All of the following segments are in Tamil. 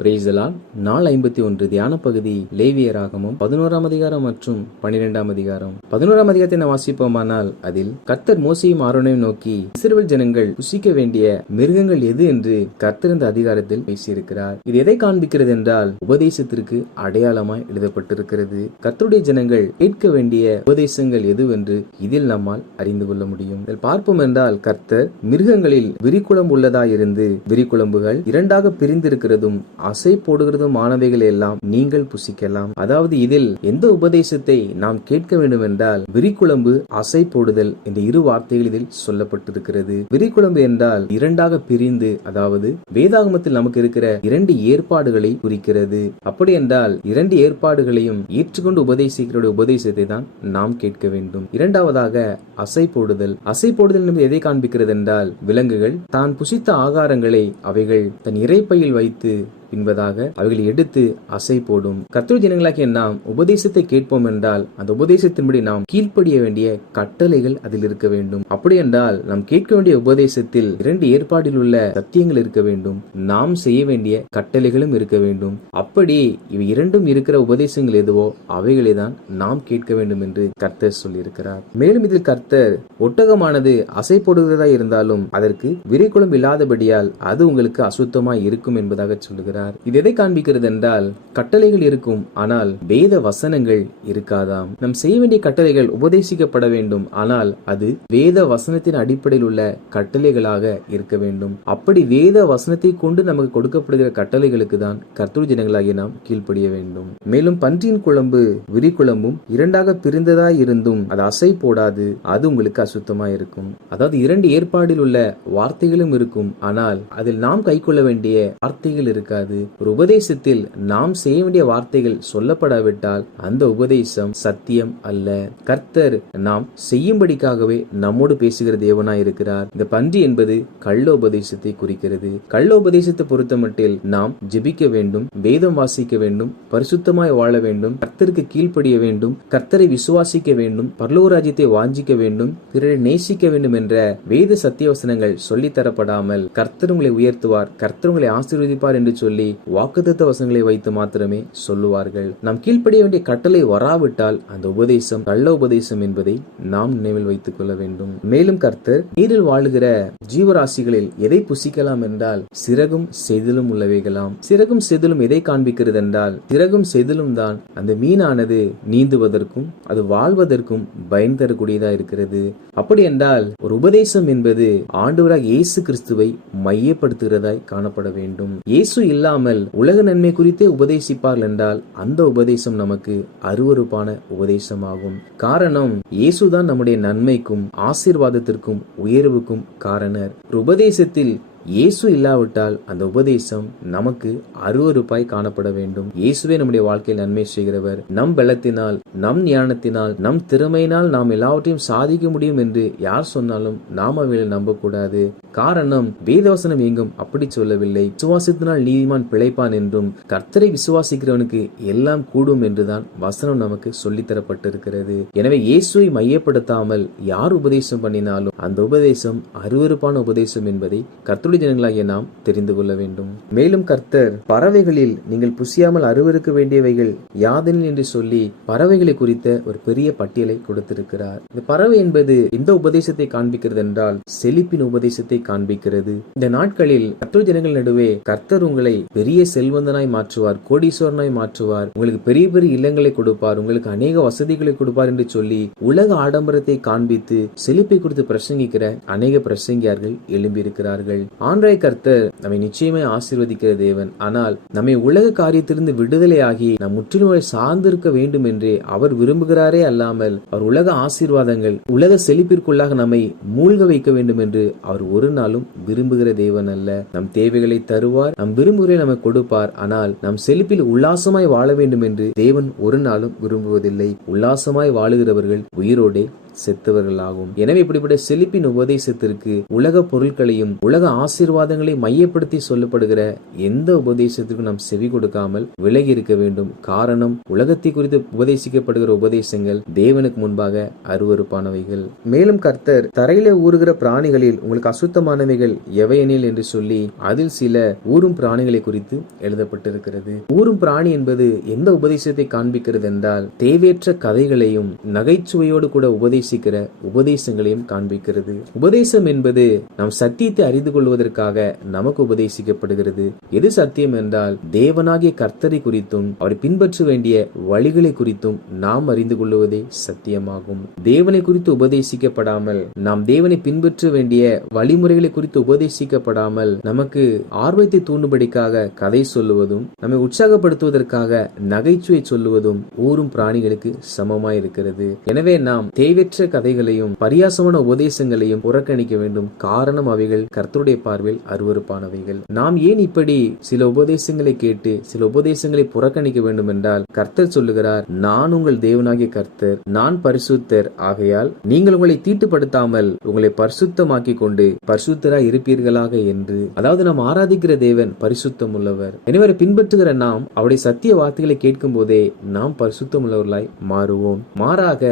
Praise the Lord. நாள் 51 தியான பகுதி லேவியராகமம் 11ஆம் அதிகாரம் மற்றும் 12ஆம் அதிகாரம். 11ஆம் அதிகாரத்தை நாம் வாசிப்போமானால் அதில் கர்த்தர் மோசேயும் ஆரோனையும் நோக்கி இஸ்ரவேல் ஜனங்கள் புசிக்க வேண்டிய மிருகங்கள் எது என்று கர்த்தர் இந்த அதிகாரத்தில் பேசியிருக்கிறார். இது எதை காண்பிக்கிறது என்றால் உபதேசத்திற்கு அடையாளமாய் எழுதப்பட்டிருக்கிறது. கர்த்தருடைய ஜனங்கள் கேட்க வேண்டிய உபதேசங்கள் எதுவென்று இதில் நம்மால் அறிந்து கொள்ள முடியும். இதில் பார்ப்போம் என்றால் கர்த்தர் மிருகங்களில் விரிக்குளம்பு உள்ளதாயிருந்து விரிக்குளம்புகள் இரண்டாக பிரிந்திருக்கிறதும் அசை போடுகிறதும் ஆனவைகள் எல்லாம் நீங்கள் புசிக்கலாம். அதாவது இதில் எந்த உபதேசத்தை நாம் கேட்க வேண்டும் என்றால் விரிக்குளம்பு, அசை போடுதல் என்ற இரு வார்த்தைகள் இதில் சொல்லப்பட்டிருக்கிறது. விரிக்குளம்பு என்றால் இரண்டாக பிரிந்து, அதாவது வேதாகமத்தில் நமக்கு இருக்கிற இரண்டு ஏற்பாடுகளை குறிக்கிறது. அப்படி என்றால் இரண்டு ஏற்பாடுகளையும் ஏற்றுக்கொண்டு உபதேசிக்கிற உபதேசத்தை தான் நாம் கேட்க வேண்டும். இரண்டாவதாக அசை போடுதல். அசை போடுதல் என்பது எதை காண்பிக்கிறது என்றால் விலங்குகள் தான் புசித்த ஆகாரங்களை அவைகள் தன் இறைப்பையில் வைத்து பின்பதாக அவைகளை எடுத்து அசை போடும். கர்த்தருடைய ஜனங்களாகிய நாம் உபதேசத்தை கேட்போம் என்றால் அந்த உபதேசத்தின்படி நாம் கீழ்ப்படிய வேண்டிய கட்டளைகள் அதில் இருக்க வேண்டும். அப்படி என்றால் நாம் கேட்க வேண்டிய உபதேசத்தில் இரண்டு ஏற்பாடில் உள்ள சத்தியங்கள் இருக்க வேண்டும், நாம் செய்ய வேண்டிய கட்டளைகளும் இருக்க வேண்டும். அப்படி இவை இரண்டும் இருக்கிற உபதேசங்கள் எதுவோ அவைகளை தான் நாம் கேட்க வேண்டும் என்று கர்த்தர் சொல்லியிருக்கிறார். மேலும் இதில் கர்த்தர் ஒட்டகமானது அசை போடுகிறதா இருந்தாலும் அதற்கு விரிக்குளம்பு இல்லாதபடியால் அது உங்களுக்கு அசுத்தமாய் இருக்கும் என்பதாக சொல்லுகிறார். இது எதை காண்பிக்கிறது என்றால் கட்டளைகள் இருக்கும், ஆனால் வேத வசனங்கள் இருக்காதாம். நம் செய்ய வேண்டிய கட்டளைகள் உபதேசிக்கப்பட வேண்டும், ஆனால் அது வேத வசனத்தின் அடிப்படையில் உள்ள கட்டளைகளாக இருக்க வேண்டும். அப்படி வேத வசனத்தை கொண்டு நமக்கு கொடுக்கப்படுகிற கட்டளைகளுக்கு தான் கர்த்தருடைய ஜனங்களாகிய நாம் கீழ்ப்படிய வேண்டும். மேலும் பன்றியின் குழம்பு விரிக்குளம்பும் இரண்டாக பிரிந்ததாய் இருந்தும் அது அசை போடாது, அது உங்களுக்கு அசுத்தமாய் இருக்கும். அதாவது இரண்டு ஏற்பாடில் உள்ள வார்த்தைகளும் இருக்கும், ஆனால் அதில் நாம் கை கொள்ள வேண்டிய வார்த்தைகள் இருக்காது. ஒரு உபதேசத்தில் நாம் செய்ய வேண்டிய வார்த்தைகள் சொல்லப்படாவிட்டால் அந்த உபதேசம் சத்தியம் அல்ல. கர்த்தர் நாம் செய்யும்படிக்காகவே நம்மோடு பேசுகிற தேவனாய் இருக்கிறார். இந்த பன்றி என்பது கள்ள உபதேசத்தை குறிக்கிறது. கள்ள உபதேசத்தை பொறுத்தமட்டில் நாம் ஜெபிக்க வேண்டும், வேதம் வாசிக்க வேண்டும், பரிசுத்தமாய் வாழ வேண்டும், கர்த்தருக்கு கீழ்ப்படிய வேண்டும், கர்த்தரை விசுவாசிக்க வேண்டும், பரலோக ராஜ்யத்தை வாஞ்சிக்க வேண்டும், பிறரை நேசிக்க வேண்டும் என்ற வேத சத்தியவசனங்கள் சொல்லித்தரப்படாமல் கர்த்தர் உங்களை உயர்த்துவார், கர்த்தர் உங்களை ஆசீர்வதிப்பார் என்று சொல்லி வாக்குத்தத்த வசனங்களை வைத்து மாத்திரமே சொல்லுவார்கள். நாம் கீழ்ப்படிய வேண்டிய கட்டளை வராவிட்டால் அந்த உபதேசம் கள்ள உபதேசம் என்பதை நாம் நினைவில் வைத்துக் கொள்ள வேண்டும். மேலும் கர்த்தர் நீரில் வாழுகிற ஜீவராசிகளில் எதை புசிக்கலாம் என்றால் சிறகும் செதிலும் உள்ளவைகளாம். சிறகும் செதிலும் எதை காண்பிக்கிறது என்றால் சிறகும் செதிலும் தான் அந்த மீனானது நீந்துவதற்கும் அது வாழ்வதற்கும் பயன் தரக்கூடியதா இருக்கிறது. அப்படி என்றால் ஒரு உபதேசம் என்பது ஆண்டவராக இயேசு கிறிஸ்துவை மையப்படுத்துகிறதாய் காணப்பட வேண்டும். இயேசு இல்லாமல் உலக நன்மை குறித்தே உபதேசிப்பார்கள் என்றால் அந்த உபதேசம் நமக்கு அருவருப்பான உபதேசமாகும். காரணம் இயேசுதான் நம்முடைய நன்மைக்கும் ஆசீர்வாதத்திற்கும் உயர்வுக்கும் காரணர். ஒரு உபதேசத்தில் இயேசு இல்லாவிட்டால் அந்த உபதேசம் நமக்கு அருவருப்பாய் காணப்பட வேண்டும். இயேசுவே நம்முடைய வாழ்க்கையில் நன்மை செய்கிறவர். நம் பலத்தினால், நம் ஞானத்தினால், நம் திறமையினால் நாம் எல்லாவற்றையும் சாதிக்க முடியும் என்று யார் சொன்னாலும் நாம் அவைகளை நம்பக்கூடாது. காரணம் வேதவசனம் எங்கும் அப்படி சொல்லவில்லை. விசுவாசத்தினால் நீதிமான் பிழைப்பான் என்றும் கர்த்தரை விசுவாசிக்கிறவனுக்கு எல்லாம் கூடும் என்றுதான் வசனம் நமக்கு சொல்லித்தரப்பட்டிருக்கிறது. எனவே இயேசுவை மையப்படுத்தாமல் யார் உபதேசம் பண்ணினாலும் அந்த உபதேசம் அருவருப்பான உபதேசம் என்பதை கர்த்தருடைய ஜனங்களாகிய நாம் தெரிந்து கொள்ள வேண்டும். மேலும் கர்த்தர் பறவைகளில் நீங்கள் புசியாமல் அருவருக்க வேண்டியவைகள் யாதெனில் என்று சொல்லி பறவைகளை குறித்த ஒரு பெரிய பட்டியலை கொடுத்திருக்கிறார். இந்த பறவை என்பது இந்த உபதேசத்தை காண்பிக்கிறது என்றால் செழிப்பின் உபதேசத்தை காண்பிக்கிறது. இந்த நாட்களில் கர்த்தர் ஜனங்கள் நடுவே கர்த்தர் உங்களை பெரிய செல்வந்தனாய் மாற்றுவார், கோடீஸ்வரனாய் மாற்றுவார், உங்களுக்கு பெரிய பெரிய இல்லங்களை கொடுப்பார், உங்களுக்கு அநேக வசதிகளை கொடுப்பார் என்று சொல்லி உலக ஆடம்பரத்தை காண்பித்து செழிப்பை குறித்து பிரசங்கிக்கிற அநேக பிரசங்கியார்கள் எழும்பியிருக்கிறார்கள். ஆண்டவராகிய கர்த்தர் நம்மை நிச்சயமாய் ஆசீர்வதிக்கிற தேவன். ஆனால் நம்மை உலக காரியத்திலிருந்து விடுதலையாகி நம் முற்றிலும் சார்ந்திருக்க வேண்டும் என்று அவர் விரும்புகிறாரே அல்லாமல் அவர் உலக ஆசீர்வாதங்கள், உலக செழிப்பிற்குள்ளாக நம்மை மூழ்க வைக்க வேண்டும் என்று அவர் ஒரு நாளும் விரும்புகிற தேவன் அல்ல. நம் தேவைகளை தருவார், நம் விரும்புகளை நமக்கு கொடுப்பார். ஆனால் நம் செழிப்பில் உல்லாசமாய் வாழ வேண்டும் என்று தேவன் ஒரு நாளும் விரும்புவதில்லை. உல்லாசமாய் வாழுகிறவர்கள் உயிரோடே செத்தவர்களாகும். எனவே இப்படிப்பட்ட செழிப்பின் உபதேசத்திற்கு உலக பொருட்களையும் உலக ஆசீர்வாதங்களை மையப்படுத்தி சொல்லப்படுகிற எந்த உபதேசத்திற்கும் நாம் செவி கொடுக்காமல் விலகி இருக்க வேண்டும். காரணம், உலகத்தை குறித்து உபதேசிக்கப்படுகிற உபதேசங்கள் தேவனுக்கு முன்பாக அருவருப்பானவைகள். மேலும் கர்த்தர் தரையில ஊறுகிற பிராணிகளில் உங்களுக்கு அசுத்தமானவைகள் எவையெனில் என்று சொல்லி அதில் சில ஊரும் பிராணிகளை குறித்து எழுதப்பட்டிருக்கிறது. ஊரும் பிராணி என்பது எந்த உபதேசத்தை காண்பிக்கிறது என்றால் தேவையற்ற கதைகளையும் நகைச்சுவையோடு கூட உபதேசிக்கிற உபதேசங்களையும் காண்பிக்கிறது. உபதேசம் என்பது நாம் சத்தியத்தை அறிந்து கொள்வதற்காக நமக்கு உபதேசிக்கப்படுகிறது. எது சத்தியம் என்றால் தேவனாகிய கர்த்தரை குறித்தும் அவரை பின்பற்ற வேண்டிய வழிகளை குறித்தும் நாம் அறிந்து கொள்வதே சத்தியமாகும். தேவனை குறித்து உபதேசிக்கப்படாமல், நாம் தேவனை பின்பற்ற வேண்டிய வழிமுறைகளை குறித்து உபதேசிக்கப்படாமல் நமக்கு ஆர்வத்தை தூண்டும்படிக்காக கதை சொல்லுவதும் நம்மை உற்சாகப்படுத்துவதற்காக நகைச்சுவை சொல்லுவதும் ஊரும் பிராணிகளுக்கு சமமாய் இருக்கிறது. எனவே நாம் தேவையற்ற கதைகளையும் பரியாசமான உபதேசங்களையும் புறக்கணிக்க வேண்டும். காரணம், அவைகள் கர்த்தருடைய பார்வையில் அருவருப்பானவைகள். நாம் ஏன் இப்படி சில உபதேசங்களை கேட்டு சில உபதேசங்களை புறக்கணிக்க வேண்டும் என்றால், கர்த்தர் சொல்லுகிறார், நான் உங்கள் தேவனாகிய கர்த்தர், நான் பரிசுத்தர், ஆகையால் நீங்கள் உங்களை தீட்டுப்படுத்தாமல் உங்களை பரிசுத்தமாக்கி கொண்டு பரிசுத்தராய் இருப்பீர்களாக என்று. அதாவது நாம் ஆராதிக்கிற தேவன் பரிசுத்தம் உள்ளவர். எனவே பின்பற்றுகிற நாம் அவருடைய சத்திய வார்த்தைகளை கேட்கும் போதே நாம் பரிசுத்தம் உள்ளவர்களாய் மாறுவோம். மாறாக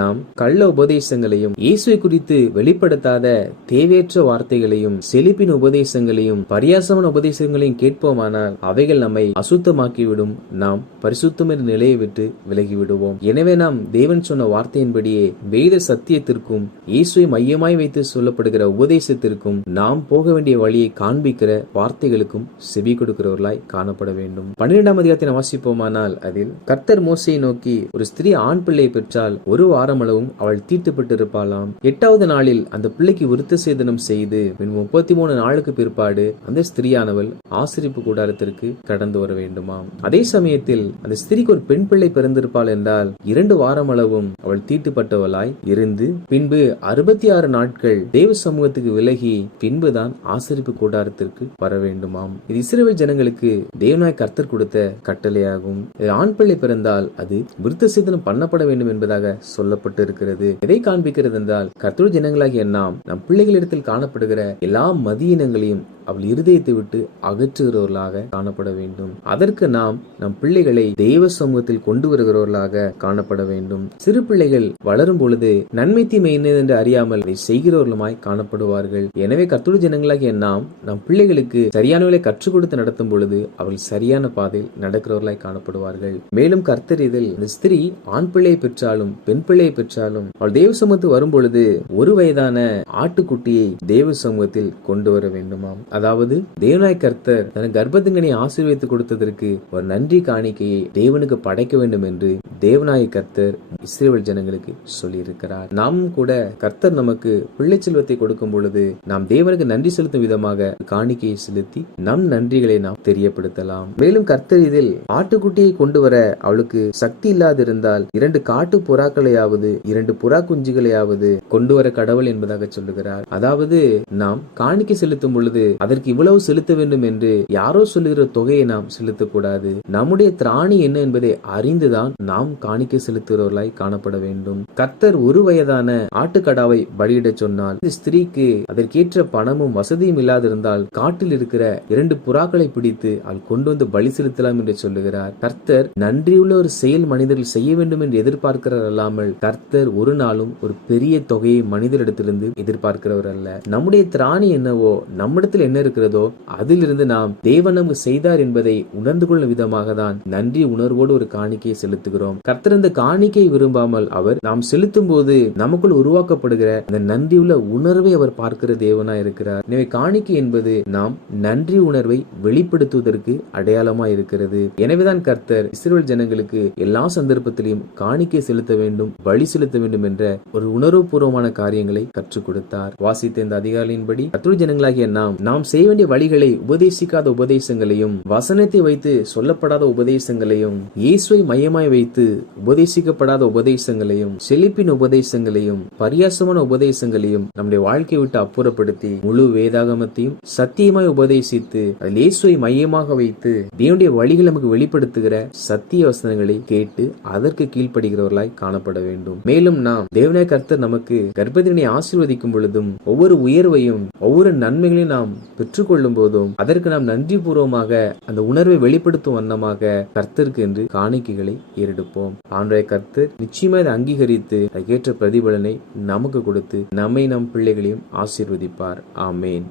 நாம் கள்ள உபதேசங்களையும் இயேசுவை குறித்து வெளிப்படுத்தாத தேவையற்ற வார்த்தைகளையும் செழிப்பின் உபதேசங்களையும் பரியாசமான உபதேசங்களையும் கேட்போமானால் அவைகள் நம்மை அசுத்தமாக்கிவிடும். நாம் பரிசுத்தம் என்ற நிலையை விட்டு விலகிவிடுவோம். எனவே நாம் தேவன் சொன்ன வார்த்தையின்படியே வேத சத்தியத்திற்கும் இயேசுவை மையமாய் வைத்து சொல்லப்படுகிற உபதேசத்திற்கும் நாம் போக வேண்டிய வழியை காண்பிக்கிற வார்த்தைகளுக்கும் செவி கொடுக்கிறவர்களாய் காணப்பட வேண்டும். 12ஆம் அதிகாரத்தை வாசிப்போமானால் அதில் கர்த்தர் மோசேயை நோக்கி, ஒரு ஸ்திரீ ஆண் பிள்ளை பெற்றால் ஒரு வாரம் அளவும் அவள் தீட்டுப்பட்டு இருப்பாளாம். 8வது நாளில் அந்த பிள்ளைக்கு விருத்த சேதனம் செய்து 33 நாளுக்கு பிற்பாடு அந்த ஸ்திரீயானவள் ஆசரிப்பு கூடாரத்திற்கு கடந்து வர வேண்டுமாம். அதே சமயத்தில் அந்த ஸ்திரீக்கு ஒரு பெண் பிள்ளை பிறந்திருப்பாள் என்றால் 2 வாரம் அளவும் அவள் தீட்டுப்பட்டவளாய் இருந்து பின்பு 66 நாட்கள் தேவ சமூகத்துக்கு விலகி பின்புதான் ஆசரிப்பு கூடாரத்திற்கு வர வேண்டுமாம். இது இஸ்ரவேல் ஜனங்களுக்கு தேவனாய் கர்த்தர் கொடுத்த கட்டளையாகும். ஆண் பிள்ளை பிறந்தால் அது விருத்த சேதனம் பண்ணப்பட வேண்டும் என்பதாக சொல்லப்பட்டு இருக்கிறது. எதை காண்பிக்கிறது என்றால், கர்த்தருடைய ஜனங்களாகிய நாம் நம் பிள்ளைகளிடத்தில் காணப்படுகிற எல்லா மதியினங்களையும் அவள் இருதயத்தை விட்டு அகற்றுகிறவர்களாக காணப்பட வேண்டும். அதற்கு நாம் நம் பிள்ளைகளை தெய்வ சமூகத்தில் கொண்டு வருகிறவர்களாக காணப்பட வேண்டும். சிறு பிள்ளைகள் வளரும் பொழுது நன்மை தீமை என்னது என்று அறியாமல் அதை செய்கிறவர்களுமாய் காணப்படுவார்கள். எனவே கர்த்தருடைய ஜனங்களாகிய நாம் நம் பிள்ளைகளுக்கு சரியானவர்களை கற்றுக் கொடுத்து நடத்தும் பொழுது அவள் சரியான பாதையில் நடக்கிறவர்களாய் காணப்படுவார்கள். மேலும் கர்த்தர் இதில் இந்த ஸ்திரீ ஆண் பிள்ளையை பெற்றாலும் பெண் பிள்ளையை பெற்றாலும் அவள் தேவ சமூகத்தில் வரும் பொழுது ஒரு வயதான ஆட்டுக்குட்டியை தேவ சமூகத்தில் கொண்டு வர வேண்டுமாம். அதாவது தேவனாய் கர்த்தர் தனக்கு கர்ப்பத்தின்கனி ஆசீர்வதித்து கொடுத்ததற்கு ஒரு நன்றி காணிக்கையை தேவனுக்கு படைக்க வேண்டும் என்று தேவனாய் கர்த்தர் இஸ்ரவேல் ஜனங்களுக்கு சொல்லி இருக்கிறார். நாம் கூட கர்த்தர் நமக்கு பிள்ளை செல்வத்தை கொடுக்கும் பொழுது நாம் தேவனுக்கு நன்றி செலுத்தும் விதமாக காணிக்கையை செலுத்தி நம் நன்றிகளை நாம் தெரியப்படுத்தலாம். மேலும் கர்த்தர் இதில் ஆட்டுக்குட்டியை கொண்டு வர அவளுக்கு சக்தி இல்லாதிருந்தால் 2 காட்டு புறாக்களையாவது 2 புறா குஞ்சுகளையாவது கொண்டு வர கடவுள் என்பதாக சொல்லுகிறார். அதாவது நாம் காணிக்கை செலுத்தும் பொழுது அதற்கு இவ்வளவு செலுத்த வேண்டும் என்று யாரோ சொல்லுகிற தொகையை நாம் செலுத்தக்கூடாது. நம்முடைய திராணி என்ன என்பதை அறிந்துதான் நாம் காணிக்கை செலுத்துகிறவர்களாய் காணப்பட வேண்டும். கர்த்தர் ஒரு வயதான ஆட்டுக்கடாவை பலியிட சொன்னால் இந்த ஸ்திரீக்கு அதற்கேற்ற பணமும் வசதியும் இல்லாதிருந்தால் காட்டில் இருக்கிற 2 புறாக்களை பிடித்து அவள் கொண்டு வந்து பலி செலுத்தலாம் என்று சொல்லுகிறார். கர்த்தர் நன்றியுள்ள ஒரு செயல் மனிதர்கள் செய்ய வேண்டும் என்று எதிர்பார்க்கிறார் அல்லாமல் கர்த்தர் ஒரு நாளும் ஒரு பெரிய தொகையை மனிதரிடத்திலிருந்து எதிர்பார்க்கிறவர் அல்ல. நம்முடைய திராணி என்னவோ, நம்மிடத்தில் என்ன இருக்கிறதோ அதிலிருந்து நாம் தேவன் நமக்கு செய்தார் என்பதை உணர்ந்து கொள்ளும் விதமாக தான் நன்றி உணர்வோடு ஒரு காணிக்கையை செலுத்துகிறோம். கர்த்தர் இந்த காணிக்கையை விரும்பாமல் அவர் நாம் செலுத்தும் போது நமக்குள் உருவாக்கப்படுகிற அந்த நன்றியுள்ள உணர்வை அவர் பார்க்கிற தேவனா இருக்கிறார். எனவே காணிக்கை என்பது நாம் நன்றி உணர்வை வெளிப்படுத்துவதற்கு அடையாளமா இருக்கிறது. எனவேதான் கர்த்தர் இஸ்ரவேல் ஜனங்களுக்கு எல்லா சந்தர்ப்பத்திலையும் காணிக்கை செலுத்த வேண்டும், பலி செலுத்த வேண்டும் என்ற ஒரு உணர்வுபூர்வமான காரியங்களை கற்றுக் கொடுத்தார். வாசித்த இந்த அதிகாரியின்படி கர்த்தருடைய ஜனங்களாகிய நாம் நாம் செய்ய வேண்டிய வழிகளை உபதேசிக்காத உபதேசங்களையும், வசனத்தை வைத்து சொல்லப்படாத உபதேசங்களையும், இயேசுவை மையமாய் வைத்து உபதேசிக்கப்படாத உபதேசங்களையும், செழிப்பின் உபதேசங்களையும், பரியாசமான உபதேசங்களையும் நம்முடைய வாழ்க்கையை விட்டு அப்புறப்படுத்தி முழு வேதாகமத்தையும் சத்தியமாய் உபதேசித்து அதில் இயேசுவை மையமாக வைத்து தேவனுடைய வழிகள் நமக்கு வெளிப்படுத்துகிற சத்திய வசனங்களை கேட்டு அதற்கு கீழ்ப்படுகிறவர்களாய் காணப்பட வேண்டும். மேலும் நாம் தேவனாய கர்த்தர் நமக்கு கர்ப்பத்தினை ஆசீர்வதிக்கும் பொழுதும் ஒவ்வொரு உயர்வையும் ஒவ்வொரு நன்மைகளையும் நாம் பெற்றுக்கொள்ளும் போதும் அதற்கு நாம் நன்றி பூர்வமாக அந்த உணர்வை வெளிப்படுத்தும் வண்ணமாக கர்த்தருக்கு என்று காணிக்கைகளை ஏறெடுப்போம். ஆண்டவராய கர்த்தர் நிச்சயமாக அதை அங்கீகரித்து அதற்கேற்ற பிரதிபலனை நமக்கு கொடுத்து நம்மை நம் பிள்ளைகளையும் ஆசீர்வதிப்பார். ஆமேன்.